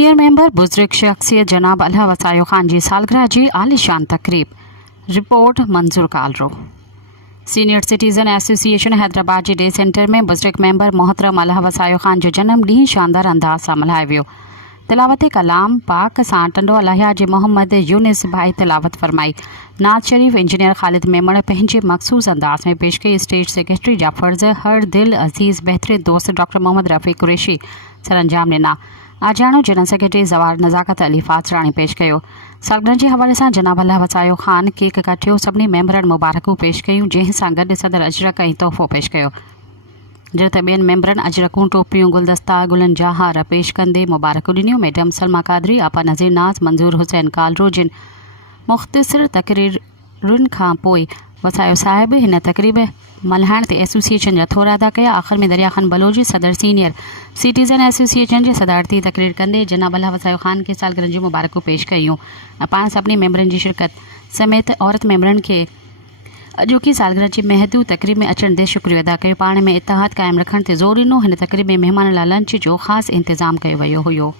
Senior member बुजुर्ग शख्सियत जनाब अल्लाह वसायो खान जी सालगिरह जी आलिशान तकरीब रिपोर्ट मंजूर कालरो। सीनियर सिटीज़न एसोसिएशन हैदराबाद जे डे सेंटर में बुजुर्ग मेंबर मोहतरम अल्लाह वसायो खान जो जन्म ॾींहुं शानदार अंदाज़ सां मल्हायो वियो। तिलावत कलाम पाक सां टंडो अलाहिया जे मोहम्मद यूनिस भाई तिलावत फरमाई। नाज शरीफ इंजीनियर ख़ालिद मेमण पंहिंजे मखसूस अंदाज में पेश कई। स्टेज सेक्रेटरी जा फ़र्ज़ हर दिल अज़ीज़ बहितरीन दोस्त डॉक्टर मोहम्मद रफ़ी कुरैशी सरअंजाम ॾिना। आजाणो जनरल सेक्रेटरी ज़वार नज़ाकत अली फातराणी पेश कयो। सालगिरह जे हवाले सां जनाब अल्लाह वसायो खान केक कटियो। सभिनी मेंबरनि मुबारकूं पेश कयूं, जंहिंसां गॾु सदर अजरक ऐं तोहफ़ो पेश कयो। जॾहिं त ॿियनि मेंबरनि अजरकूं टोपियूं गुलदस्ता गुलनि जा हार पेश कंदे मुबारकूं ॾिनियूं। मैडम सलमा कादरी, आपा नज़ीर नाज़, मंज़ूर हुसैन कालरो जिन मुख़्तसिर तकरीरुनि खां पोइ वसायो साहिब हिन तकरीब मल्हाइण ते एसोसिएशन जा थोरा अदा कया। आख़िर में दरिया ख़ान बलोची सदर सीनियर सिटीज़न एसोसिएशन जे सदारती तकरीर कंदे जनाब अल्लाह वसायो खान के सालगिरह जूं मुबारकूं पेश कयूं। पाण सभिनी मेंबरनि जी शिरकत समेत औरत मेंबरनि खे अॼोकी सालगिरह जी महदूद तकरीब में अचण ते शुक्रिया अदा कयो। पाण में इतिहाद क़ाइमु रखण ते ज़ोर ॾिनो। हिन तकरीब में महिमाननि लाइ लंच जो ख़ासि इंतज़ाम कयो वियो हुयो।